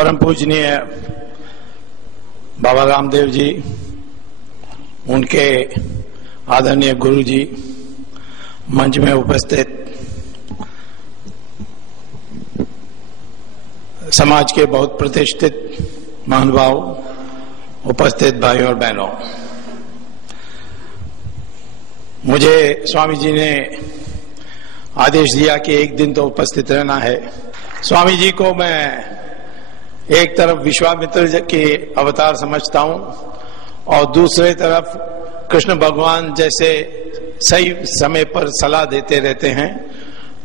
परम पूजनीय बाबा रामदेव जी, उनके आदरणीय गुरु जी, मंच में उपस्थित समाज के बहुत प्रतिष्ठित महानुभाव, उपस्थित भाइयों और बहनों, मुझे स्वामी जी ने आदेश दिया कि एक दिन तो उपस्थित रहना है। स्वामी जी को मैं एक तरफ विश्वामित्र के अवतार समझता हूं और दूसरे तरफ कृष्ण भगवान जैसे सही समय पर सलाह देते रहते हैं।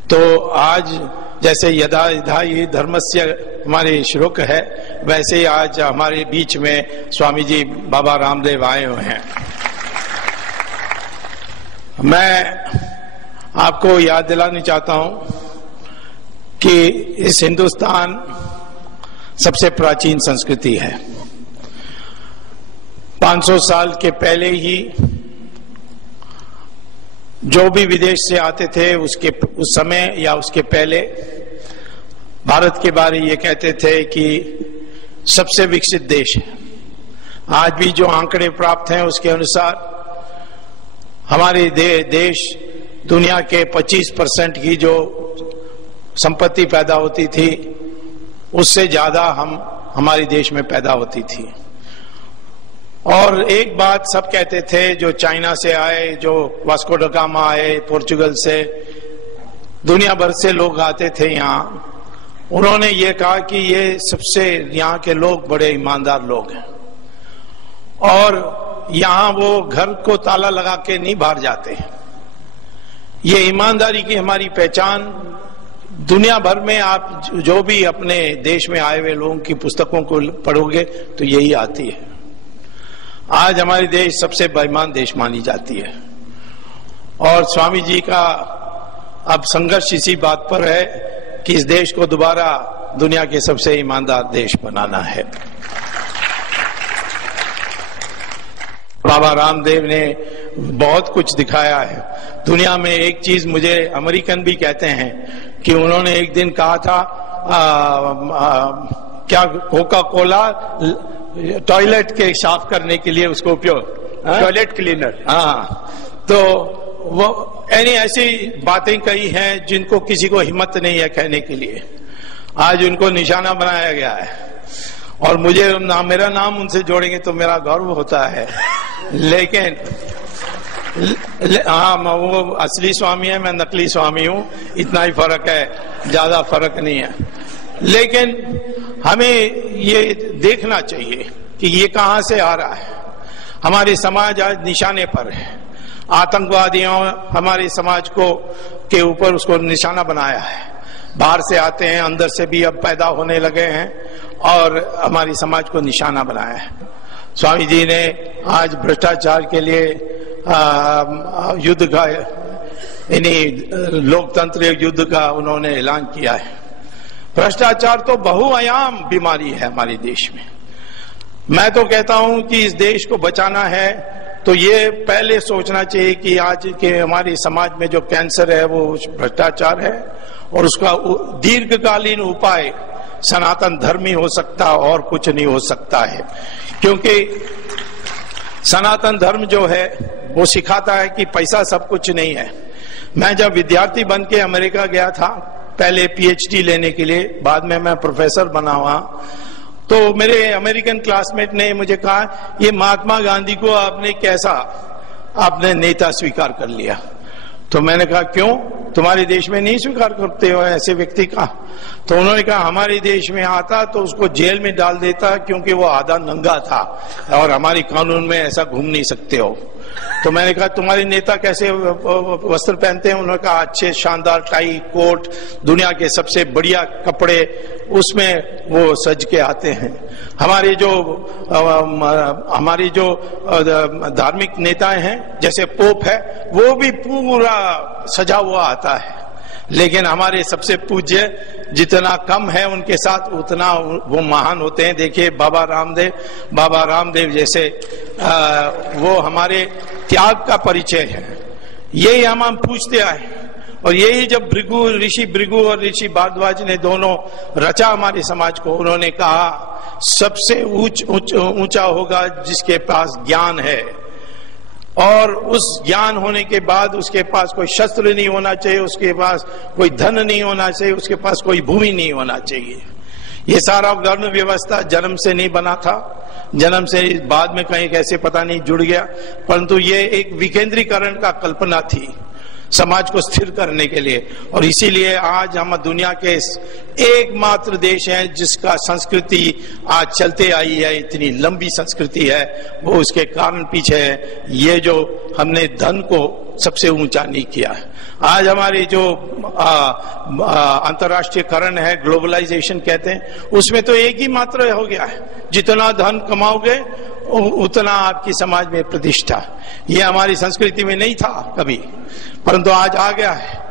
तो आज जैसे यदा यदा ही धर्मस्य हमारे श्लोक है, वैसे ही आज हमारे बीच में स्वामी जी बाबा रामदेव आए हुए हैं। मैं आपको याद दिलाना चाहता हूं कि इस हिंदुस्तान सबसे प्राचीन संस्कृति है। 500 साल के पहले ही जो भी विदेश से आते थे उस समय या उसके पहले भारत के बारे ये कहते थे कि सबसे विकसित देश है। आज भी जो आंकड़े प्राप्त हैं उसके अनुसार हमारे देश दुनिया के 25% की जो संपत्ति पैदा होती थी उससे ज्यादा हमारे देश में पैदा होती थी। और एक बात सब कहते थे, जो चाइना से आए, जो वास्को ड गामा आए, पोर्चुगल से, दुनिया भर से लोग आते थे यहाँ, उन्होंने ये कहा कि ये सबसे यहाँ के लोग बड़े ईमानदार लोग हैं और यहाँ वो घर को ताला लगा के नहीं बाहर जाते। ये ईमानदारी की हमारी पहचान दुनिया भर में आप जो भी अपने देश में आए हुए लोगों की पुस्तकों को पढ़ोगे तो यही आती है। आज हमारे देश सबसे बेईमान देश मानी जाती है और स्वामी जी का अब संघर्ष इसी बात पर है कि इस देश को दोबारा दुनिया के सबसे ईमानदार देश बनाना है। बाबा रामदेव ने बहुत कुछ दिखाया है दुनिया में। एक चीज मुझे अमेरिकन भी कहते हैं कि उन्होंने एक दिन कहा था क्या कोका कोला टॉयलेट के साफ करने के लिए उसको उपयोग, टॉयलेट क्लीनर। हाँ, तो वो ऐसी बातें कही हैं जिनको किसी को हिम्मत नहीं है कहने के लिए। आज उनको निशाना बनाया गया है और मुझे मेरा नाम उनसे जोड़ेंगे तो मेरा गर्व होता है। लेकिन हाँ, वो असली स्वामी है, मैं नकली स्वामी हूँ, इतना ही फर्क है, ज्यादा फर्क नहीं है। लेकिन हमें ये देखना चाहिए कि ये कहां से आ रहा है। हमारे समाज आज निशाने पर है। आतंकवादियों हमारे समाज को के ऊपर उसको निशाना बनाया है। बाहर से आते हैं, अंदर से भी अब पैदा होने लगे हैं और हमारी समाज को निशाना बनाया है। स्वामी जी ने आज भ्रष्टाचार के लिए युद्ध का, लोकतंत्र युद्ध का उन्होंने ऐलान किया है। भ्रष्टाचार तो बहुआयाम बीमारी है हमारे देश में। मैं तो कहता हूं कि इस देश को बचाना है तो ये पहले सोचना चाहिए कि आज के हमारे समाज में जो कैंसर है वो भ्रष्टाचार है और उसका दीर्घकालीन उपाय सनातन धर्म ही हो सकता और कुछ नहीं हो सकता है। क्योंकि सनातन धर्म जो है वो सिखाता है कि पैसा सब कुछ नहीं है। मैं जब विद्यार्थी बन के अमेरिका गया था, पहले पीएचडी लेने के लिए, बाद में मैं प्रोफेसर बना हुआ, तो मेरे अमेरिकन क्लासमेट ने मुझे कहा, ये महात्मा गांधी को आपने नेता स्वीकार कर लिया। तो मैंने कहा क्यों, तुम्हारे देश में नहीं स्वीकार करते हो ऐसे व्यक्ति का? तो उन्होंने कहा हमारे देश में आता तो उसको जेल में डाल देता क्योंकि वो आधा नंगा था और हमारे कानून में ऐसा घूम नहीं सकते हो। तो मैंने कहा तुम्हारे नेता कैसे वस्त्र पहनते हैं? उन्होंने कहा अच्छे शानदार टाई कोट, दुनिया के सबसे बढ़िया कपड़े, उसमें वो सज के आते हैं। हमारे जो धार्मिक नेताएं हैं जैसे पोप है, वो भी पूरा सजा हुआ आता है। लेकिन हमारे सबसे पूज्य जितना कम है उनके साथ उतना वो महान होते हैं। देखिए बाबा रामदेव जैसे वो हमारे त्याग का परिचय है। यही हम पूछते आए और यही जब ऋषि भृगु और ऋषि भारद्वाज ने दोनों रचा हमारे समाज को, उन्होंने कहा सबसे ऊंचा होगा जिसके पास ज्ञान है, और उस ज्ञान होने के बाद उसके पास कोई शस्त्र नहीं होना चाहिए, उसके पास कोई धन नहीं होना चाहिए, उसके पास कोई भूमि नहीं होना चाहिए। ये सारा वर्ण व्यवस्था जन्म से नहीं बना था, जन्म से बाद में कहीं कैसे पता नहीं जुड़ गया, परंतु ये एक विकेंद्रीकरण का कल्पना थी समाज को स्थिर करने के लिए। और इसीलिए आज हम दुनिया के एकमात्र देश हैं जिसका संस्कृति आज चलते आई है, इतनी लंबी संस्कृति है, वो उसके कारण पीछे है ये जो हमने धन को सबसे ऊंचा नहीं किया है। आज हमारी जो अंतर्राष्ट्रीयकरण है, ग्लोबलाइजेशन कहते हैं, उसमें तो एक ही मात्र हो गया है, जितना धन कमाओगे उतना आपकी समाज में प्रतिष्ठा। ये हमारी संस्कृति में नहीं था कभी, परंतु आज आ गया है,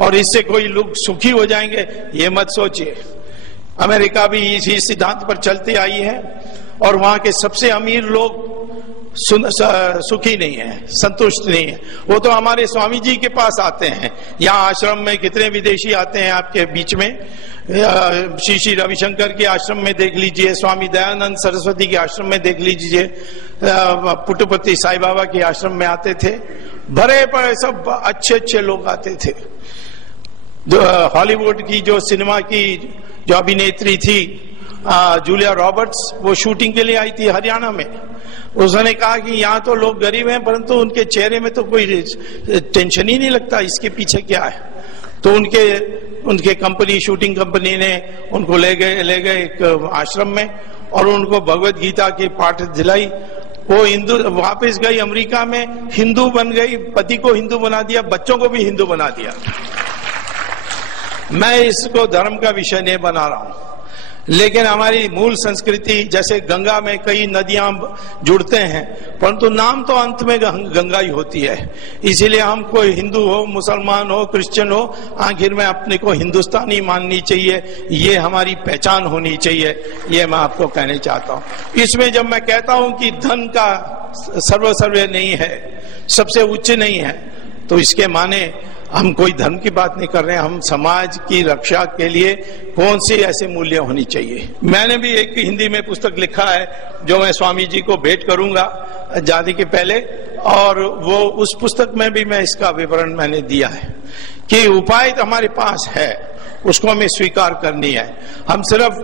और इससे कोई लोग सुखी हो जाएंगे ये मत सोचिए। अमेरिका भी इसी सिद्धांत पर चलती आई है, और वहां के सबसे अमीर लोग सुखी नहीं है, संतुष्ट नहीं है। वो तो हमारे स्वामी जी के पास आते हैं, यहाँ आश्रम में कितने विदेशी आते हैं आपके बीच में। श्री रविशंकर के आश्रम में देख लीजिए, स्वामी दयानंद सरस्वती के आश्रम में देख लीजिए, पुट्टपति साई बाबा के आश्रम में आते थे, भरे पड़े सब अच्छे अच्छे लोग आते थे। जो हॉलीवुड की जो सिनेमा की जो अभिनेत्री थी जूलिया रॉबर्ट्स, वो शूटिंग के लिए आई थी हरियाणा में। उसने कहा कि यहाँ तो लोग गरीब हैं, परंतु उनके चेहरे में तो कोई टेंशन ही नहीं लगता, इसके पीछे क्या है। तो उनके कंपनी, शूटिंग कंपनी ने उनको ले गए एक आश्रम में, और उनको भगवत गीता की पाठ दिलाई। वो हिंदू वापस गई अमेरिका में, हिंदू बन गई, पति को हिंदू बना दिया, बच्चों को भी हिंदू बना दिया। मैं इसको धर्म का विषय नहीं बना रहा हूं, लेकिन हमारी मूल संस्कृति, जैसे गंगा में कई नदियां जुड़ते हैं, परंतु नाम तो अंत में गंगा ही होती है। इसीलिए हम कोई हिंदू हो, मुसलमान हो, क्रिश्चियन हो, आखिर में अपने को हिंदुस्तानी माननी चाहिए, ये हमारी पहचान होनी चाहिए। ये मैं आपको कहना चाहता हूं। इसमें जब मैं कहता हूं कि धन का सर्वस्व नहीं है, सबसे उच्च नहीं है, तो इसके माने हम कोई धर्म की बात नहीं कर रहे हैं, हम समाज की रक्षा के लिए कौन सी ऐसे मूल्य होनी चाहिए। मैंने भी एक हिंदी में पुस्तक लिखा है जो मैं स्वामी जी को भेंट करूंगा जाने के पहले, और वो उस पुस्तक में भी मैं इसका विवरण मैंने दिया है कि उपाय तो हमारे पास है, उसको हमें स्वीकार करनी है। हम सिर्फ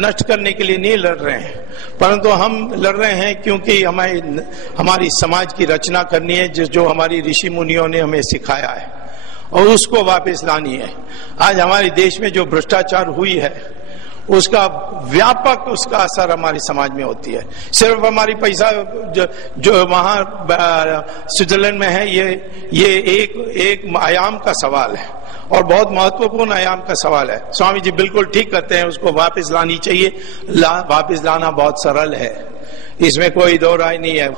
नष्ट करने के लिए नहीं लड़ रहे हैं, परंतु हम लड़ रहे हैं क्योंकि हमारी समाज की रचना करनी है, जो हमारी ऋषि मुनियों ने हमें सिखाया है, और उसको वापस लानी है। आज हमारे देश में जो भ्रष्टाचार हुई है, उसका व्यापक उसका असर हमारे समाज में होती है। सिर्फ हमारी पैसा जो वहां स्विट्जरलैंड में है, ये एक आयाम का सवाल है, और बहुत महत्वपूर्ण आयाम का सवाल है। स्वामी जी बिल्कुल ठीक करते हैं, उसको वापस लानी चाहिए। वापस लाना बहुत सरल है, इसमें कोई दो राय नहीं है।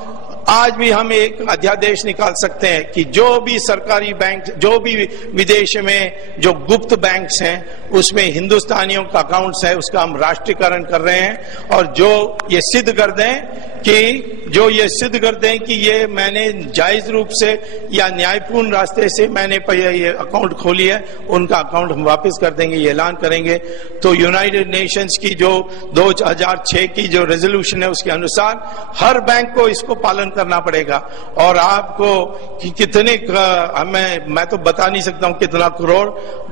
आज भी हम एक अध्यादेश निकाल सकते हैं कि जो भी सरकारी बैंक, जो भी विदेश में जो गुप्त बैंक्स हैं, उसमें हिंदुस्तानियों का अकाउंट्स है, उसका हम राष्ट्रीयकरण कर रहे हैं। और जो ये सिद्ध कर दें कि ये मैंने जायज रूप से या न्यायपूर्ण रास्ते से मैंने ये अकाउंट खोली है, उनका अकाउंट हम वापस कर देंगे, ये ऐलान करेंगे। तो यूनाइटेड नेशंस की जो 2006 की जो रेजोल्यूशन है, उसके अनुसार हर बैंक को इसको पालन करना पड़ेगा। और आपको कि कितने मैं तो बता नहीं सकता हूं कितना करोड़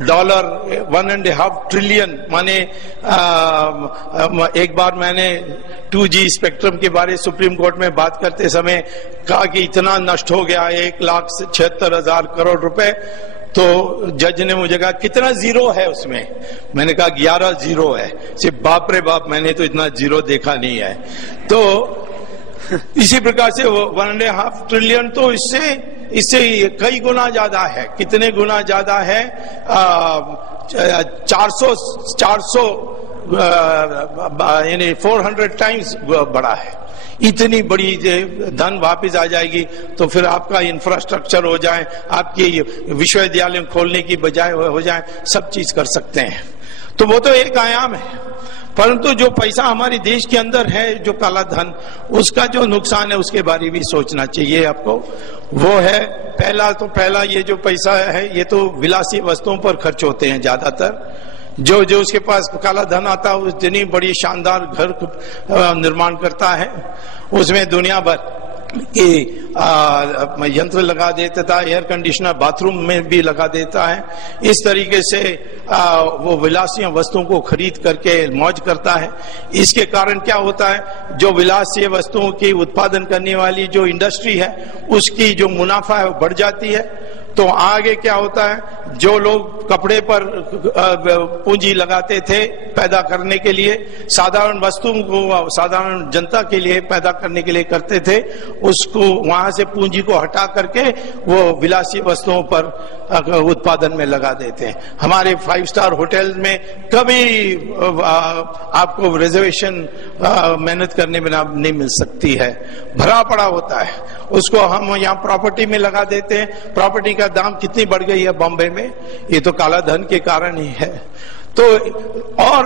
डॉलर, 1.5 ट्रिलियन, माने एक बार मैंने 2G स्पेक्ट्रम के बारे सुप्रीम कोर्ट में बात करते समय कहा कि इतना नष्ट हो गया, 1,76,000 करोड़ रुपए। तो जज ने मुझे कहा कितना जीरो है उसमें, मैंने कहा 11 जीरो है। सिर्फ बाप रे बाप, मैंने तो इतना जीरो देखा नहीं है। तो इसी प्रकार से 1.5 ट्रिलियन, तो इससे कई गुना ज्यादा है। कितने गुना ज्यादा है? 400 यानी 400 टाइम्स बड़ा है। इतनी बड़ी धन वापस आ जाएगी तो फिर आपका इंफ्रास्ट्रक्चर हो जाए, आपकी विश्वविद्यालय खोलने की बजाय हो जाए, सब चीज कर सकते हैं। तो वो तो एक आयाम है, परंतु जो पैसा हमारे देश के अंदर है, जो काला धन, उसका जो नुकसान है उसके बारे में भी सोचना चाहिए आपको। वो है पहला ये जो पैसा है ये तो विलासी वस्तुओं पर खर्च होते हैं ज्यादातर। जो उसके पास काला धन आता है उस दिन बड़ी शानदार घर निर्माण करता है, उसमें दुनिया भर के यंत्र लगा देता था, एयर कंडीशनर बाथरूम में भी लगा देता है। इस तरीके से वो विलासीय वस्तुओं को खरीद करके मौज करता है। इसके कारण क्या होता है, जो विलासीय वस्तुओं की उत्पादन करने वाली जो इंडस्ट्री है उसकी जो मुनाफा है वो बढ़ जाती है। तो आगे क्या होता है, जो लोग कपड़े पर पूंजी लगाते थे पैदा करने के लिए, साधारण वस्तुओं को साधारण जनता के लिए पैदा करने के लिए करते थे, उसको वहां से पूंजी को हटा करके वो विलासी वस्तुओं पर उत्पादन में लगा देते हैं। हमारे 5 स्टार होटल में कभी आपको रिजर्वेशन मेहनत करने में नहीं मिल सकती है, भरा पड़ा होता है। उसको हम यहाँ प्रॉपर्टी में लगा देते हैं। प्रॉपर्टी का दाम कितनी बढ़ गई है बॉम्बे में, ये तो काला धन के कारण ही है। तो और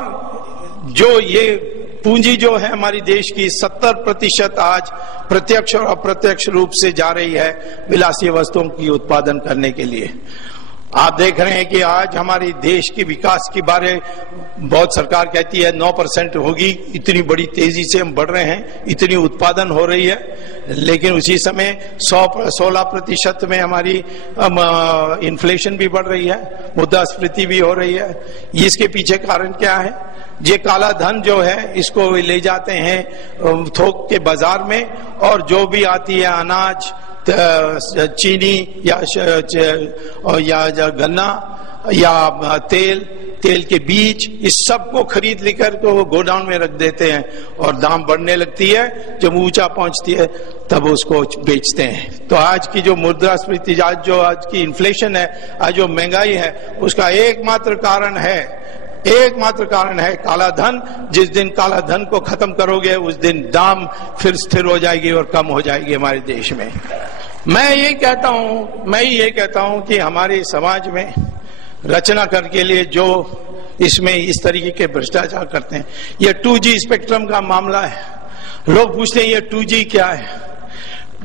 जो ये पूंजी जो है हमारी देश की 70% आज प्रत्यक्ष और अप्रत्यक्ष रूप से जा रही है विलासी वस्तुओं की उत्पादन करने के लिए। आप देख रहे हैं कि आज हमारे देश के विकास के बारे बहुत सरकार कहती है 9% होगी, इतनी बड़ी तेजी से हम बढ़ रहे हैं, इतनी उत्पादन हो रही है, लेकिन उसी समय 16% में हमारी इन्फ्लेशन भी बढ़ रही है, मुद्रास्फीति भी हो रही है। इसके पीछे कारण क्या है, ये काला धन जो है इसको ले जाते हैं थोक के बाजार में, और जो भी आती है अनाज, चीनी या गन्ना या तेल के बीज, इस सब को खरीद लेकर तो गोडाउन में रख देते हैं और दाम बढ़ने लगती है। जब ऊंचा पहुंचती है तब उसको बेचते हैं। तो आज की जो मुद्रास्फीति, आज की इन्फ्लेशन है, आज जो महंगाई है, उसका एकमात्र कारण है काला धन। जिस दिन काला धन को खत्म करोगे उस दिन दाम फिर स्थिर हो जाएगी और कम हो जाएगी हमारे देश में। मैं ये कहता हूं कि हमारे समाज में रचना करके लिए जो इसमें इस तरीके के भ्रष्टाचार करते हैं, ये 2G स्पेक्ट्रम का मामला है। लोग पूछते हैं ये 2G क्या है।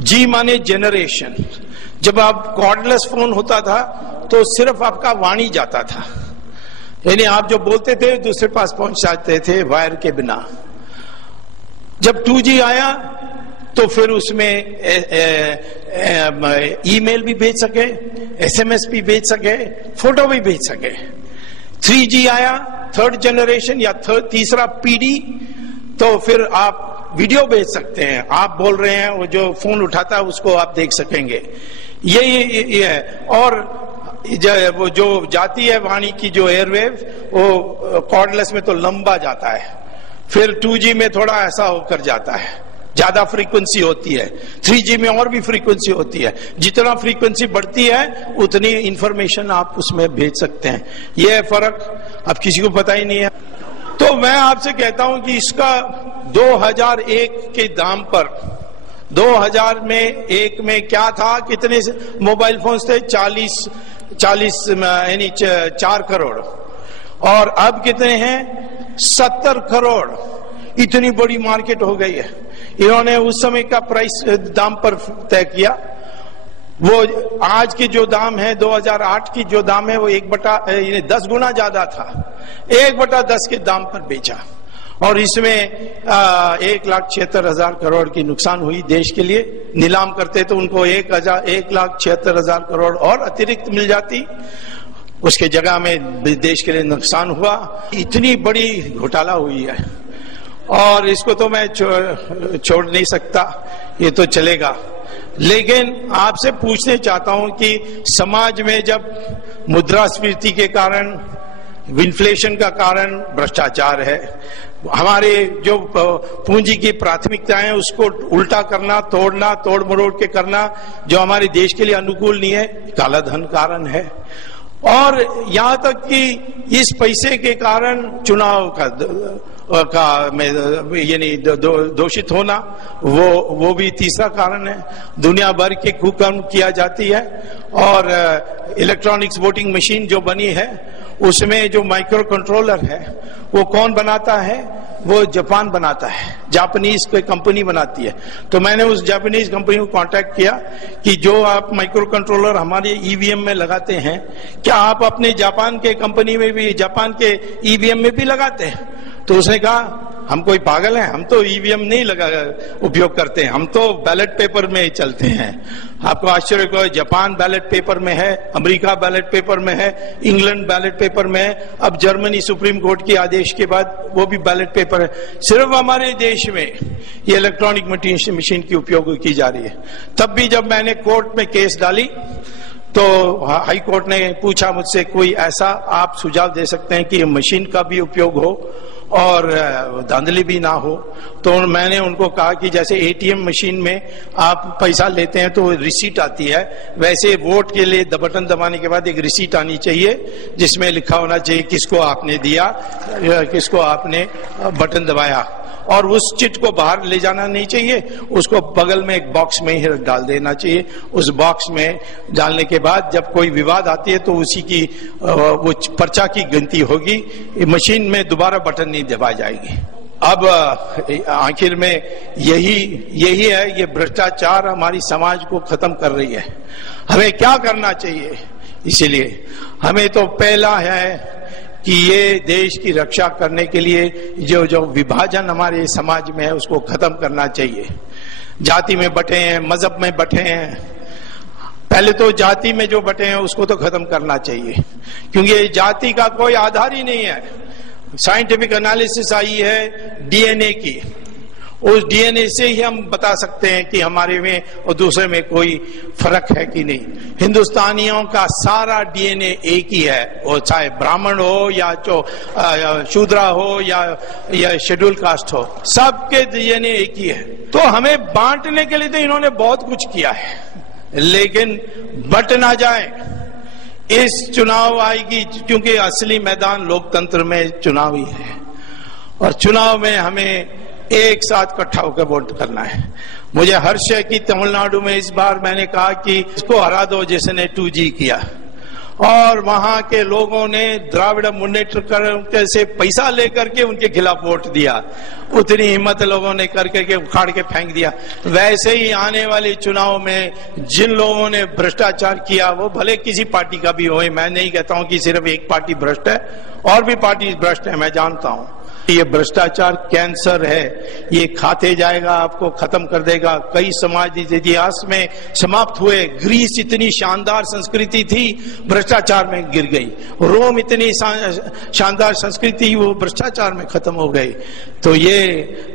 G माने जनरेशन। जब आप कॉर्डलेस फोन होता था तो सिर्फ आपका वाणी जाता था, यानी आप जो बोलते थे दूसरे पास पहुंच जाते थे वायर के बिना। जब 2G आया तो फिर उसमें ईमेल भी भेज सके, SMS भी भेज सके, फोटो भी भेज सके। 3G आया, 3rd जनरेशन या तीसरा पीढ़ी, तो फिर आप वीडियो भेज सकते हैं। आप बोल रहे हैं, वो जो फोन उठाता है उसको आप देख सकेंगे। ये है। और वो जो जाती है वाणी की जो एयरवेव, वो कॉर्डलेस में तो लंबा जाता है, फिर 2G में थोड़ा ऐसा होकर जाता है, ज्यादा फ्रीक्वेंसी होती है। 3G में और भी फ्रीक्वेंसी होती है। जितना फ्रीक्वेंसी बढ़ती है उतनी इंफॉर्मेशन आप उसमें भेज सकते हैं। यह फर्क अब किसी को पता ही नहीं है। तो मैं आपसे कहता हूं कि इसका 2001 के दाम पर, 2001 में क्या था, कितने मोबाइल फोन्स थे, 40 यानी 4 करोड़, और अब कितने हैं, 70 करोड़। इतनी बड़ी मार्केट हो गई है। इन्होंने उस समय का प्राइस दाम पर तय किया। वो आज की जो दाम है, 2008 की जो दाम है, वो 1/10 गुना ज्यादा था। 1/10 के दाम पर बेचा, और इसमें 1,76,000 करोड़ की नुकसान हुई देश के लिए। नीलाम करते तो उनको 1,76,000 करोड़ और अतिरिक्त मिल जाती, उसके जगह में देश के लिए नुकसान हुआ। इतनी बड़ी घोटाला हुई है, और इसको तो मैं छोड़ नहीं सकता, ये तो चलेगा। लेकिन आपसे पूछने चाहता हूं कि समाज में जब मुद्रास्फीति के कारण, इन्फ्लेशन का कारण भ्रष्टाचार है, हमारे जो पूंजी की प्राथमिकताएं उसको उल्टा करना, तोड़ना, तोड़ मरोड़ के करना, जो हमारे देश के लिए अनुकूल नहीं है, काला धन कारण है। और यहां तक कि इस पैसे के कारण चुनाव का यानी दोषित होना, वो भी तीसरा कारण है। दुनिया भर के कुकर्म किया जाती है, और इलेक्ट्रॉनिक्स वोटिंग मशीन जो बनी है उसमें जो माइक्रो कंट्रोलर है वो कौन बनाता है? वो जापान बनाता है, जापानीज कोई कंपनी बनाती है। तो मैंने उस जापानीज कंपनी को कांटेक्ट किया कि जो आप माइक्रो कंट्रोलर हमारे ईवीएम में लगाते हैं, क्या आप अपने जापान के कंपनी में भी, जापान के ईवीएम में भी लगाते हैं? तो उसने कहा हम कोई पागल हैं, हम तो ईवीएम नहीं उपयोग करते हैं, हम तो बैलेट पेपर में चलते हैं। आपको आश्चर्य को, जापान बैलेट पेपर में है, अमेरिका बैलेट पेपर में है, इंग्लैंड बैलेट पेपर में है, अब जर्मनी सुप्रीम कोर्ट के आदेश के बाद वो भी बैलेट पेपर है। सिर्फ हमारे देश में ये इलेक्ट्रॉनिक मशीन की उपयोग की जा रही है। तब भी जब मैंने कोर्ट में केस डाली तो हाई कोर्ट ने पूछा मुझसे, कोई ऐसा आप सुझाव दे सकते हैं कि मशीन का भी उपयोग हो और धांधली भी ना हो? तो मैंने उनको कहा कि जैसे एटीएम मशीन में आप पैसा लेते हैं तो रिसीट आती है, वैसे वोट के लिए बटन दबाने के बाद एक रिसीट आनी चाहिए जिसमें लिखा होना चाहिए किसको आपने दिया, किसको आपने बटन दबाया। और उस चिट को बाहर ले जाना नहीं चाहिए, उसको बगल में एक बॉक्स में ही डाल देना चाहिए। उस बॉक्स में डालने के बाद जब कोई विवाद आती है तो उसी की वो पर्चा की गिनती होगी, मशीन में दोबारा बटन नहीं दबाई जाएगी। अब आखिर में यही है, ये भ्रष्टाचार हमारी समाज को खत्म कर रही है। हमें क्या करना चाहिए? इसीलिए हमें तो पहला है कि ये देश की रक्षा करने के लिए जो विभाजन हमारे समाज में है उसको खत्म करना चाहिए। जाति में बटे हैं, मजहब में बटे हैं, पहले तो जाति में जो बटे हैं उसको तो खत्म करना चाहिए, क्योंकि जाति का कोई आधार ही नहीं है। साइंटिफिक एनालिसिस आई है डीएनए की, उस डीएनए से ही हम बता सकते हैं कि हमारे में और दूसरे में कोई फर्क है कि नहीं। हिंदुस्तानियों का सारा डीएनए एक ही है, वो चाहे ब्राह्मण हो या शूद्रा हो या शेड्यूल कास्ट हो, सबके डीएनए एक ही है। तो हमें बांटने के लिए तो इन्होंने बहुत कुछ किया है, लेकिन बट ना जाए। इस चुनाव आएगी, क्योंकि असली मैदान लोकतंत्र में चुनाव ही है, और चुनाव में हमें एक साथ इकट्ठा होकर वोट करना है। मुझे हर्ष है कि तमिलनाडु में इस बार मैंने कहा कि इसको हरा दो जिसने 2G किया, और वहां के लोगों ने द्राविड़ मुन्नेत्र कर से पैसा लेकर के उनके खिलाफ वोट दिया। उतनी हिम्मत लोगों ने करके उखाड़ के फेंक दिया। वैसे ही आने वाले चुनाव में जिन लोगों ने भ्रष्टाचार किया, वो भले किसी पार्टी का भी हो, मैं नहीं कहता हूं कि सिर्फ एक पार्टी भ्रष्ट है, और भी पार्टी भ्रष्ट है, मैं जानता हूं। ये भ्रष्टाचार कैंसर है, ये खाते जाएगा, आपको खत्म कर देगा। कई समाज इतिहास में समाप्त हुए। ग्रीस इतनी शानदार संस्कृति थी, भ्रष्टाचार में गिर गई। रोम इतनी शानदार संस्कृति, वो भ्रष्टाचार में खत्म हो गई। तो ये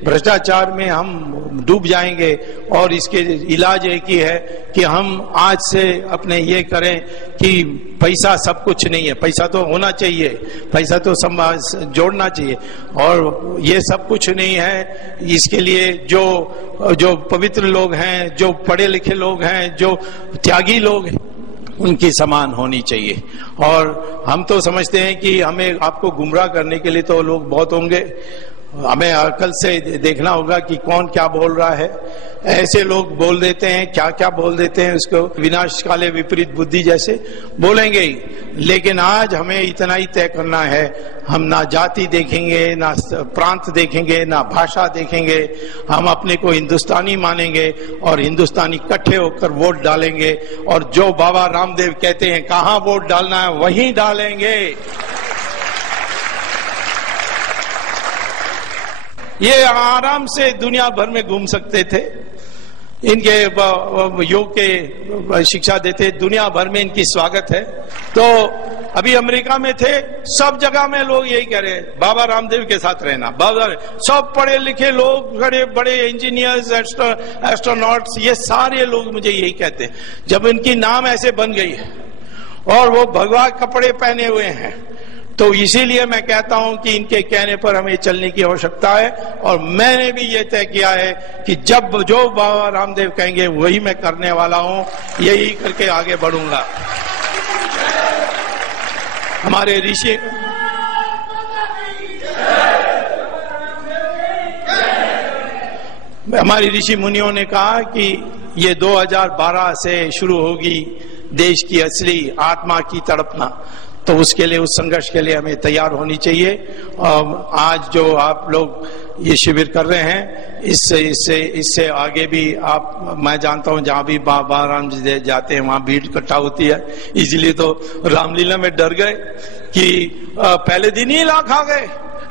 भ्रष्टाचार में हम डूब जाएंगे, और इसके इलाज एक ही है कि हम आज से अपने ये करें कि पैसा सब कुछ नहीं है, पैसा तो होना चाहिए, पैसा तो समाज जोड़ना चाहिए, और ये सब कुछ नहीं है। इसके लिए जो पवित्र लोग हैं, जो पढ़े लिखे लोग हैं, जो त्यागी लोग हैं, उनकी समान होनी चाहिए। और हम तो समझते हैं कि हमें आपको गुमराह करने के लिए तो लोग बहुत होंगे, हमें अकल से देखना होगा कि कौन क्या बोल रहा है। ऐसे लोग बोल देते हैं, क्या क्या बोल देते हैं, उसको विनाश काले विपरीत बुद्धि जैसे बोलेंगे ही। लेकिन आज हमें इतना ही तय करना है, हम ना जाति देखेंगे, ना प्रांत देखेंगे, ना भाषा देखेंगे, हम अपने को हिंदुस्तानी मानेंगे और हिंदुस्तानी इकट्ठे होकर वोट डालेंगे। और जो बाबा रामदेव कहते हैं कहाँ वोट डालना है वहीं डालेंगे। ये आराम से दुनिया भर में घूम सकते थे, इनके योग के शिक्षा देते, दुनिया भर में इनकी स्वागत है। तो अभी अमेरिका में थे, सब जगह में लोग यही कह रहे हैं बाबा रामदेव के साथ रहना। बाबा सब पढ़े लिखे लोग, बड़े बड़े इंजीनियर्स, एस्ट्रोनॉट्स, ये सारे लोग मुझे यही कहते हैं। जब इनकी नाम ऐसे बन गई है और वो भगवा कपड़े पहने हुए हैं, तो इसीलिए मैं कहता हूं कि इनके कहने पर हमें चलने की आवश्यकता है। और मैंने भी ये तय किया है कि जब जो बाबा रामदेव कहेंगे वही मैं करने वाला हूं, यही करके आगे बढ़ूंगा। हमारे ऋषि मुनियों ने कहा कि ये 2012 से शुरू होगी देश की असली आत्मा की तड़पना। तो उसके लिए, उस संघर्ष के लिए हमें तैयार होनी चाहिए। आज जो आप लोग ये शिविर कर रहे हैं, इससे आगे भी आप, मैं जानता हूं जहां भी बाबा राम जी जाते हैं वहां भीड़ इकट्ठा होती है। इसलिए तो रामलीला में डर गए कि पहले दिन ही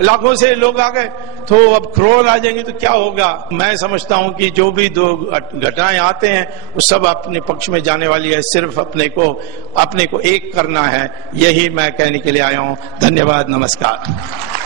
लाखों से लोग आ गए, तो अब करोड़ आ जाएंगे तो क्या होगा। मैं समझता हूं कि जो भी दो घटनाएं आते हैं वो सब अपने पक्ष में जाने वाली है, सिर्फ अपने को एक करना है, यही मैं कहने के लिए आया हूं। धन्यवाद, नमस्कार।